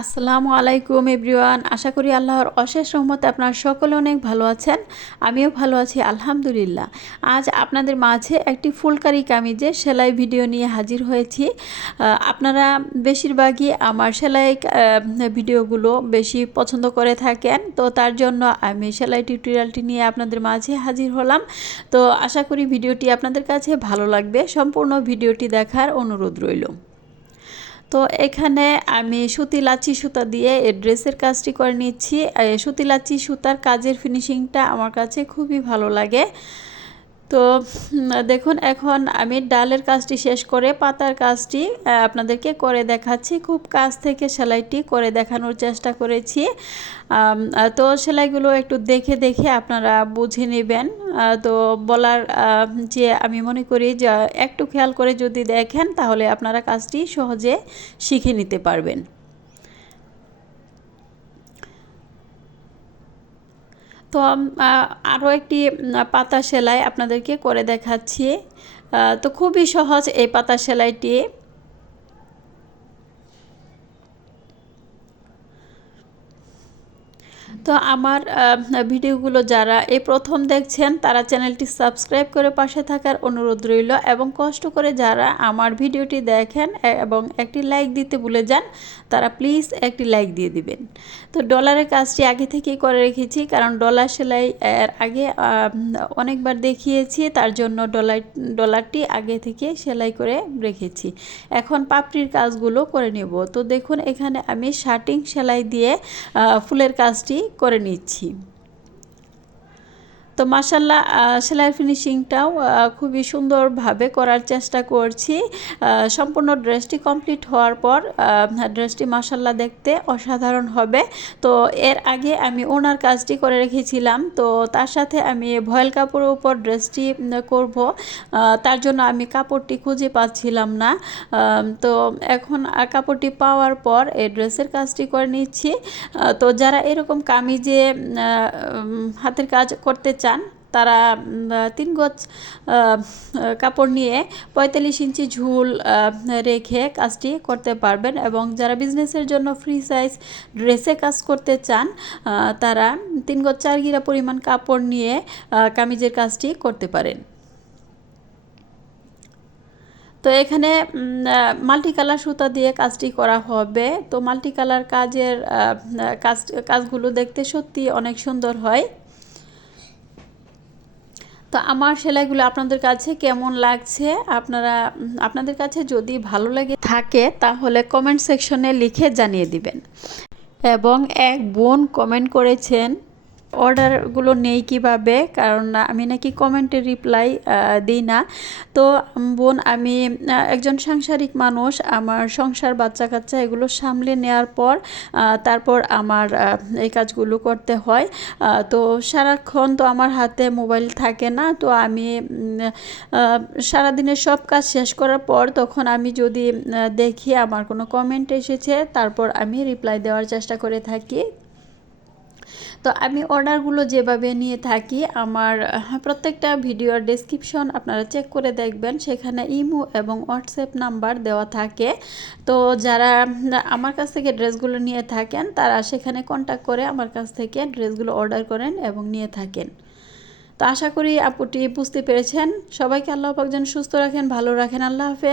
আসসালামু আলাইকুম এভরিওয়ান। আশা করি আল্লাহর অশেষ রহমতে আপনারা সকলে অনেক ভালো আছেন। আমিও ভালো আছি আলহামদুলিল্লাহ। আজ আপনাদের মাঝে একটি ফুলকারি কামিজের সেলাই ভিডিও নিয়ে হাজির হয়েছি। আপনারা বেশিরভাগই আমার সেলাই ভিডিওগুলো বেশি পছন্দ করে থাকেন, তো তার জন্য আমি সেলাই টিউটোরিয়ালটি নিয়ে আপনাদের মাঝে হাজির হলাম। তো আশা করি ভিডিওটি আপনাদের কাছে ভালো লাগবে। সম্পূর্ণ ভিডিওটি দেখার অনুরোধ রইল। তো এখানে আমি সুতি লাচি সুতা দিয়ে এই ড্রেসের কাজটি করে নিচ্ছি। সুতি লাচি সুতার কাজের ফিনিশিংটা আমার কাছে খুবই ভালো লাগে। তো দেখুন, এখন আমি ডালের কাজটি শেষ করে পাতার কাজটি আপনাদেরকে করে দেখাচ্ছি। খুব কাছ থেকে সেলাইটি করে দেখানোর চেষ্টা করেছি। তো সেলাইগুলো একটু দেখে দেখে আপনারা বুঝে নেবেন। তো বলার যে আমি মনে করি যে একটু খেয়াল করে যদি দেখেন তাহলে আপনারা কাজটি সহজে শিখে নিতে পারবেন। তো আরও একটি পাতা সেলাই আপনাদেরকে করে দেখাচ্ছি। তো খুবই সহজ এই পাতা সেলাইটি। তো আমার ভিডিওগুলো যারা এই প্রথম দেখছেন তারা চ্যানেলটি সাবস্ক্রাইব করে পাশে থাকার অনুরোধ রইল, এবং কষ্ট করে যারা আমার ভিডিওটি দেখেন এবং একটি লাইক দিতে ভুলে যান তারা প্লিজ একটি লাইক দিয়ে দিবেন। তো ডলারের কাজটি আগে থেকেই করে রেখেছি, কারণ ডলার সেলাই এর আগে অনেকবার দেখিয়েছি, তার জন্য ডলারটি আগে থেকে সেলাই করে রেখেছি। এখন পাপড়ির কাজগুলো করে নেব। তো দেখুন, এখানে আমি শার্টিং সেলাই দিয়ে ফুলের কাজটি করে নিচ্ছি। তো মাশাল্লাহ সেলাই ফিনিশিংটাও খুবই সুন্দরভাবে করার চেষ্টা করছি। সম্পূর্ণ ড্রেসটি কমপ্লিট হওয়ার পর ড্রেসটি মাশাল্লাহ দেখতে অসাধারণ হবে। তো এর আগে আমি ওনার কাজটি করে রেখেছিলাম, তো তার সাথে আমি ভয়েল কাপড়ের উপর ড্রেসটি করব, তার জন্য আমি কাপড়টি খুঁজে পাচ্ছিলাম না। তো এখন কাপড়টি পাওয়ার পর এই ড্রেসের কাজটি করে নিচ্ছি। তো যারা এরকম কামিজে হাতের কাজ করতে চান তারা 3 গজ কাপড় নিয়ে 45 ইঞ্চি ঝুল রেখে কাজটি করতে পারবেন, এবং যারা বিজনেসের জন্য ফ্রি সাইজ ড্রেসে কাজ করতে চান তারা 3 গজ 4 গিরা পরিমাণ কাপড় নিয়ে কামিজের কাজটি করতে পারেন। তো এখানে মাল্টি কালার সুতা দিয়ে কাজটি করা হবে। তো মাল্টি কালার কাজের কাজগুলো দেখতে সত্যি অনেক সুন্দর হয়। তো আমার সেলাইগুলো আপনাদের কাছে কেমন লাগছে, আপনাদের কাছে যদি ভালো লেগে থাকে তাহলে কমেন্ট সেকশনে লিখে জানিয়ে দিবেন। এবং এক বোন কমেন্ট করেছেন অর্ডারগুলো নেই কিভাবে, কারণ আমি নাকি কমেন্টে রিপ্লাই দিই না। তো বোন, আমি একজন সাংসারিক মানুষ, আমার সংসার বাচ্চা কাচ্চা এগুলো সামলে নেওয়ার পর তারপর আমার এই কাজগুলো করতে হয়। তো সারাক্ষণ তো আমার হাতে মোবাইল থাকে না, তো আমি সারাদিনের সব কাজ শেষ করার পর তখন আমি যদি দেখি আমার কোনো কমেন্ট এসেছে তারপর আমি রিপ্লাই দেওয়ার চেষ্টা করে থাকি। তো আমি অর্ডারগুলো যেভাবে নিয়ে থাকি, আমার প্রত্যেকটা ভিডিওর ডেসক্রিপশন আপনারা চেক করে দেখবেন, সেখানে ইমো এবং হোয়াটসঅ্যাপ নাম্বার দেওয়া থাকে। তো যারা আমার কাছ থেকে ড্রেসগুলো নিয়ে থাকেন তারা সেখানে কন্ট্যাক্ট করে আমার কাছ থেকে ড্রেসগুলো অর্ডার করেন এবং নিয়ে থাকেন। তো আশা করি আপুটি বুঝতে পেরেছেন। সবাইকে আল্লাহ পাক যেন সুস্থ রাখেন, ভালো রাখেন। আল্লাহ হাফেজ।